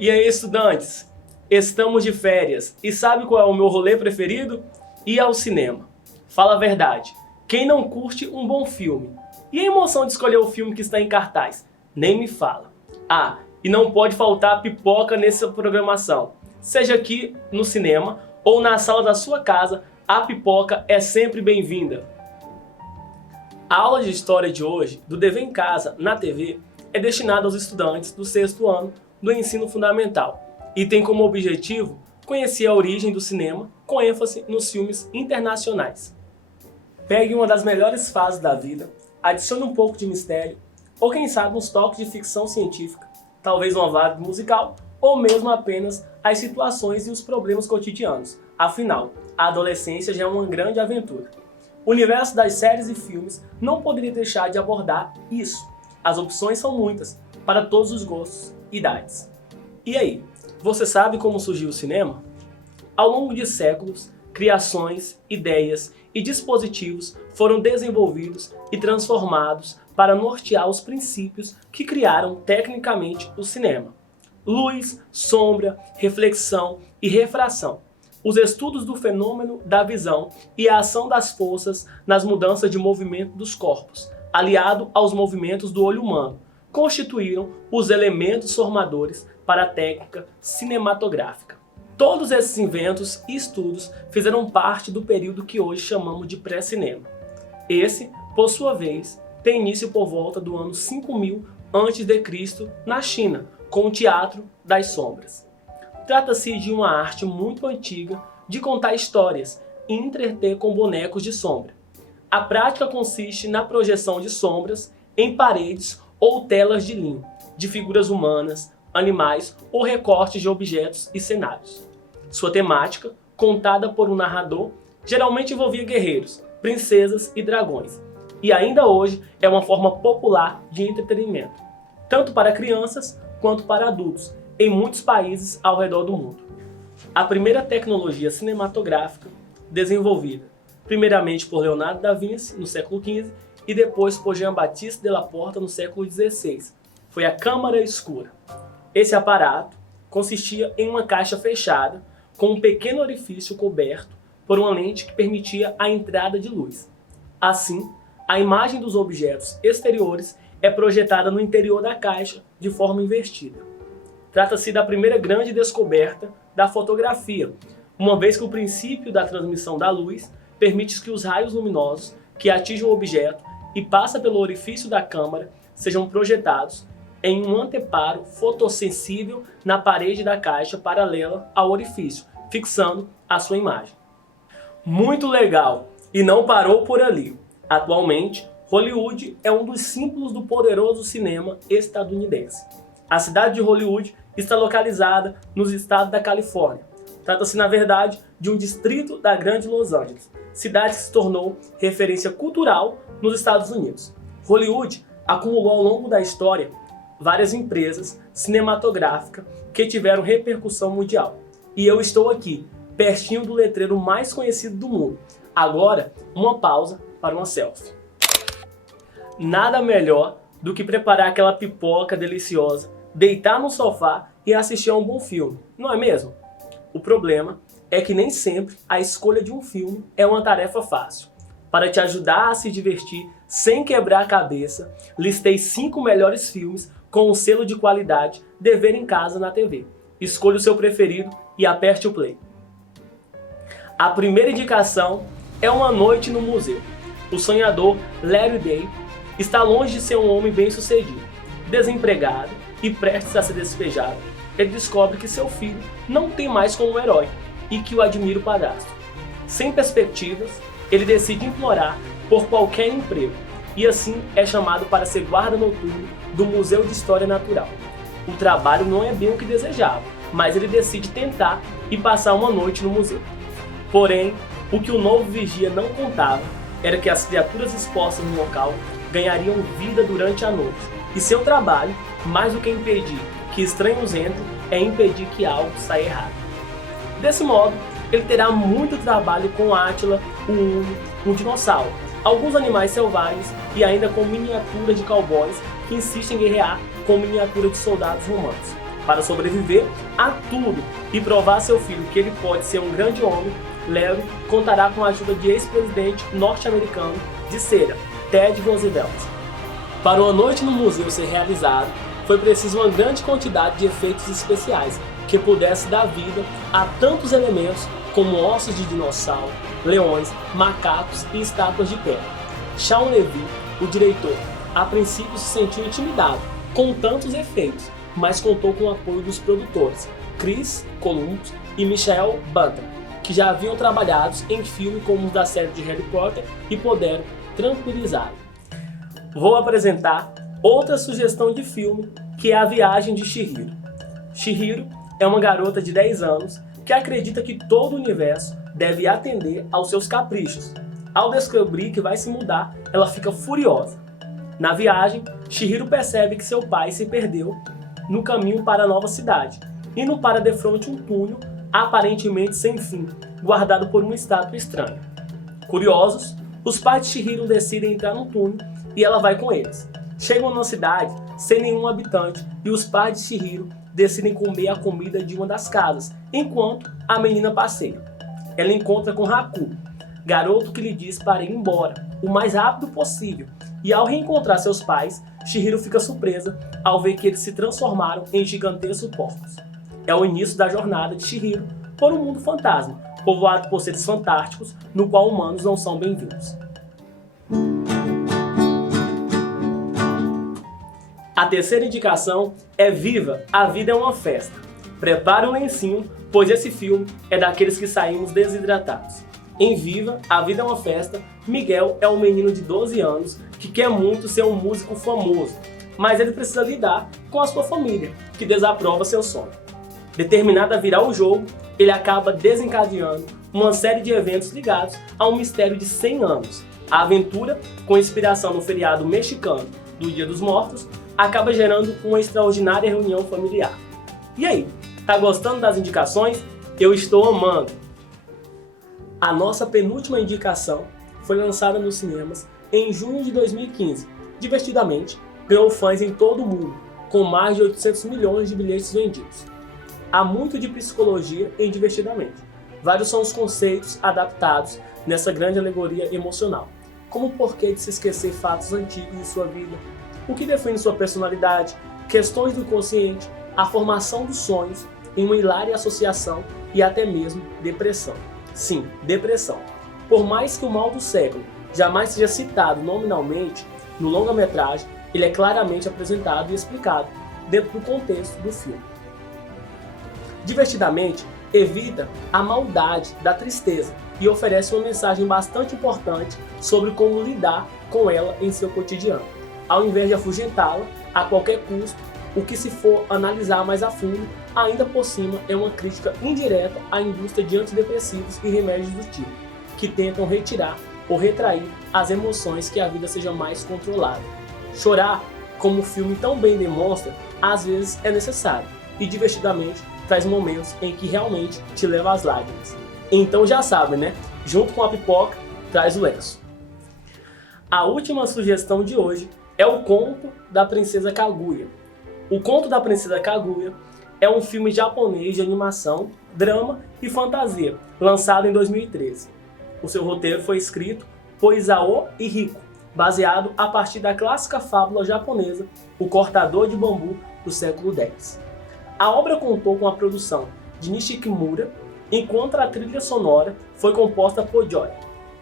E aí, estudantes? Estamos de férias e sabe qual é o meu rolê preferido? Ir ao cinema. Fala a verdade, quem não curte um bom filme? E a emoção de escolher o filme que está em cartaz? Nem me fala. Ah, e não pode faltar pipoca nessa programação. Seja aqui no cinema ou na sala da sua casa, a pipoca é sempre bem-vinda. A aula de história de hoje, do Dever em Casa, na TV, é destinada aos estudantes do 6º ano do ensino fundamental e tem como objetivo conhecer a origem do cinema com ênfase nos filmes internacionais. Pegue uma das melhores fases da vida, adicione um pouco de mistério ou quem sabe uns toques de ficção científica, talvez uma vibe musical ou mesmo apenas as situações e os problemas cotidianos. Afinal, a adolescência já é uma grande aventura. O universo das séries e filmes não poderia deixar de abordar isso. As opções são muitas, para todos os gostos e idades. E aí, você sabe como surgiu o cinema? Ao longo de séculos, criações, ideias e dispositivos foram desenvolvidos e transformados para nortear os princípios que criaram tecnicamente o cinema. Luz, sombra, reflexão e refração. Os estudos do fenômeno da visão e a ação das forças nas mudanças de movimento dos corpos, aliado aos movimentos do olho humano, constituíram os elementos formadores para a técnica cinematográfica. Todos esses inventos e estudos fizeram parte do período que hoje chamamos de pré-cinema. Esse, por sua vez, tem início por volta do ano 5000 a.C. na China, com o Teatro das Sombras. Trata-se de uma arte muito antiga de contar histórias e entreter com bonecos de sombra. A prática consiste na projeção de sombras em paredes ou telas de linho, de figuras humanas, animais ou recortes de objetos e cenários. Sua temática, contada por um narrador, geralmente envolvia guerreiros, princesas e dragões, e ainda hoje é uma forma popular de entretenimento, tanto para crianças quanto para adultos, em muitos países ao redor do mundo. A primeira tecnologia cinematográfica desenvolvida, primeiramente por Leonardo da Vinci no século XV e depois por Jean-Baptiste de la Porta no século XVI, foi a câmara escura. Esse aparato consistia em uma caixa fechada com um pequeno orifício coberto por uma lente que permitia a entrada de luz. Assim, a imagem dos objetos exteriores é projetada no interior da caixa de forma invertida. Trata-se da primeira grande descoberta da fotografia, uma vez que o princípio da transmissão da luz permite que os raios luminosos que atingem o objeto e passam pelo orifício da câmara sejam projetados em um anteparo fotossensível na parede da caixa paralela ao orifício, fixando a sua imagem. Muito legal! E não parou por ali. Atualmente, Hollywood é um dos símbolos do poderoso cinema estadunidense. A cidade de Hollywood está localizada nos estados da Califórnia. Trata-se, na verdade, de um distrito da Grande Los Angeles, cidade que se tornou referência cultural nos Estados Unidos. Hollywood acumulou ao longo da história várias empresas cinematográficas que tiveram repercussão mundial. E eu estou aqui, pertinho do letreiro mais conhecido do mundo. Agora, uma pausa para uma selfie. Nada melhor do que preparar aquela pipoca deliciosa, deitar no sofá e assistir a um bom filme, não é mesmo? O problema é que nem sempre a escolha de um filme é uma tarefa fácil. Para te ajudar a se divertir sem quebrar a cabeça, listei 5 melhores filmes com o selo de qualidade Dever em Casa na TV. Escolha o seu preferido e aperte o play. A primeira indicação é Uma Noite no Museu. O sonhador Larry Day está longe de ser um homem bem-sucedido. Desempregado e prestes a ser despejado, ele descobre que seu filho não tem mais como um herói e que o admira o padrasto. Sem perspectivas, ele decide implorar por qualquer emprego e assim é chamado para ser guarda noturno do Museu de História Natural. O trabalho não é bem o que desejava, mas ele decide tentar e passar uma noite no museu. Porém, o que o novo vigia não contava era que as criaturas expostas no local ganhariam vida durante a noite, e seu trabalho, mais do que impedir que estranhos entrem, é impedir que algo saia errado. Desse modo, ele terá muito trabalho com Átila, o Uno, um dinossauro, alguns animais selvagens e ainda com miniaturas de cowboys que insistem em guerrear com miniatura de soldados romanos. Para sobreviver a tudo e provar a seu filho que ele pode ser um grande homem, Larry contará com a ajuda de ex-presidente norte-americano de cera, Ted Roosevelt. Para uma noite no museu ser realizada, foi preciso uma grande quantidade de efeitos especiais que pudesse dar vida a tantos elementos como ossos de dinossauro, leões, macacos e estátuas de pedra. Shawn Levy, o diretor, a princípio se sentiu intimidado com tantos efeitos, mas contou com o apoio dos produtores Chris Columbus e Michael Bunter, que já haviam trabalhado em filmes como os da série de Harry Potter e puderam tranquilizá-lo. Vou apresentar outra sugestão de filme, que é A Viagem de Chihiro. Chihiro é uma garota de 10 anos que acredita que todo o universo deve atender aos seus caprichos. Ao descobrir que vai se mudar, ela fica furiosa. Na viagem, Chihiro percebe que seu pai se perdeu no caminho para a nova cidade, indo para defronte um túnel aparentemente sem fim, guardado por uma estátua estranha. Curiosos, os pais de Chihiro decidem entrar no túnel e ela vai com eles. Chegam na cidade sem nenhum habitante e os pais de Chihiro decidem comer a comida de uma das casas, enquanto a menina passeia. Ela encontra com Haku, garoto que lhe diz para ir embora o mais rápido possível, e ao reencontrar seus pais, Chihiro fica surpresa ao ver que eles se transformaram em gigantescos porcos. É o início da jornada de Chihiro por um mundo fantasma, povoado por seres fantásticos, no qual humanos não são bem-vindos. A terceira indicação é Viva, a Vida é uma Festa. Prepare um lencinho, pois esse filme é daqueles que saímos desidratados. Em Viva, a Vida é uma Festa, Miguel é um menino de 12 anos que quer muito ser um músico famoso, mas ele precisa lidar com a sua família, que desaprova seu sonho. Determinado a virar o jogo, ele acaba desencadeando uma série de eventos ligados a um mistério de 100 anos. A aventura, com inspiração no feriado mexicano do Dia dos Mortos, acaba gerando uma extraordinária reunião familiar. E aí, tá gostando das indicações? Eu estou amando! A nossa penúltima indicação foi lançada nos cinemas em junho de 2015. Divertidamente, ganhou fãs em todo o mundo, com mais de 800 milhões de bilhetes vendidos. Há muito de psicologia em Divertidamente. Vários são os conceitos adaptados nessa grande alegoria emocional, como o porquê de se esquecer fatos antigos de sua vida, o que define sua personalidade, questões do inconsciente, a formação dos sonhos, em uma hilária associação e até mesmo depressão. Sim, depressão. Por mais que o mal do século jamais seja citado nominalmente, no longa-metragem ele é claramente apresentado e explicado dentro do contexto do filme. Divertidamente, evita a maldade da tristeza e oferece uma mensagem bastante importante sobre como lidar com ela em seu cotidiano, ao invés de afugentá-la a qualquer custo, o que, se for analisar mais a fundo, ainda por cima é uma crítica indireta à indústria de antidepressivos e remédios do tipo, que tentam retirar ou retrair as emoções, que a vida seja mais controlada. Chorar, como o filme tão bem demonstra, às vezes é necessário, e Divertidamente traz momentos em que realmente te leva às lágrimas. Então já sabe, né? Junto com a pipoca, traz o lenço. A última sugestão de hoje é o Conto da Princesa Kaguya. O Conto da Princesa Kaguya é um filme japonês de animação, drama e fantasia, lançado em 2013. O seu roteiro foi escrito por Isao Hiko, baseado a partir da clássica fábula japonesa O Cortador de Bambu, do século X. A obra contou com a produção de Nishikimura, enquanto a trilha sonora foi composta por Joy.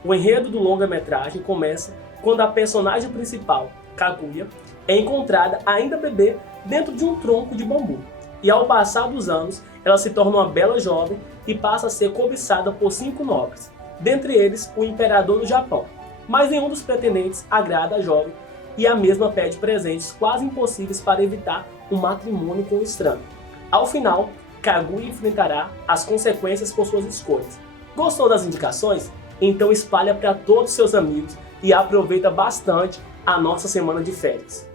O enredo do longa-metragem começa quando a personagem principal, Kaguya, é encontrada ainda bebê dentro de um tronco de bambu, e ao passar dos anos ela se torna uma bela jovem e passa a ser cobiçada por 5 nobres, dentre eles o imperador do Japão. Mas nenhum dos pretendentes agrada a jovem e a mesma pede presentes quase impossíveis para evitar um matrimônio com o estranho. Ao final, Kaguya enfrentará as consequências por suas escolhas. Gostou das indicações? Então espalha para todos seus amigos e aproveita bastante a nossa semana de férias.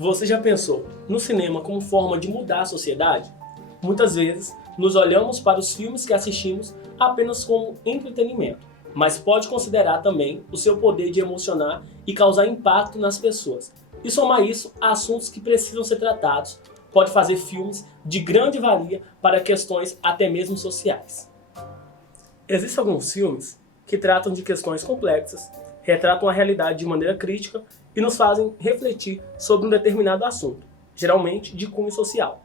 Você já pensou no cinema como forma de mudar a sociedade? Muitas vezes nos olhamos para os filmes que assistimos apenas como entretenimento, mas pode considerar também o seu poder de emocionar e causar impacto nas pessoas, e somar isso a assuntos que precisam ser tratados pode fazer filmes de grande valia para questões até mesmo sociais. Existem alguns filmes que tratam de questões complexas, retratam a realidade de maneira crítica e nos fazem refletir sobre um determinado assunto, geralmente de cunho social.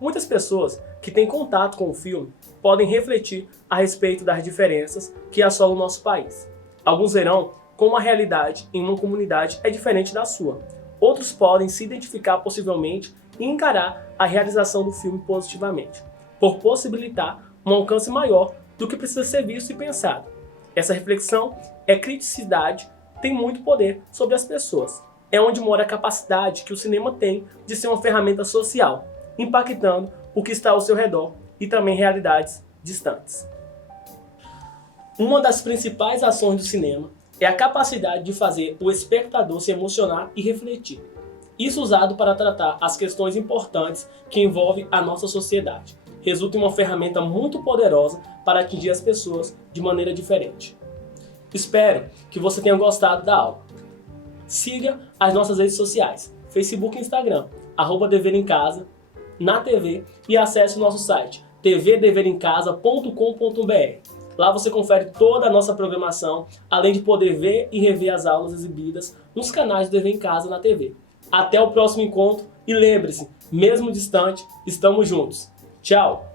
Muitas pessoas que têm contato com o filme podem refletir a respeito das diferenças que assolam o nosso país. Alguns verão como a realidade em uma comunidade é diferente da sua. Outros podem se identificar possivelmente e encarar a realização do filme positivamente, por possibilitar um alcance maior do que precisa ser visto e pensado. Essa reflexão criticidade tem muito poder sobre as pessoas. É onde mora a capacidade que o cinema tem de ser uma ferramenta social, impactando o que está ao seu redor e também realidades distantes. Uma das principais ações do cinema é a capacidade de fazer o espectador se emocionar e refletir. Isso usado para tratar as questões importantes que envolvem a nossa sociedade. Resulta em uma ferramenta muito poderosa para atingir as pessoas de maneira diferente. Espero que você tenha gostado da aula. Siga as nossas redes sociais, Facebook e Instagram, @Dever em Casa, na TV, e acesse o nosso site tvdeverimcasa.com.br. Lá você confere toda a nossa programação, além de poder ver e rever as aulas exibidas nos canais do Dever em Casa na TV. Até o próximo encontro e lembre-se, mesmo distante, estamos juntos. Tchau!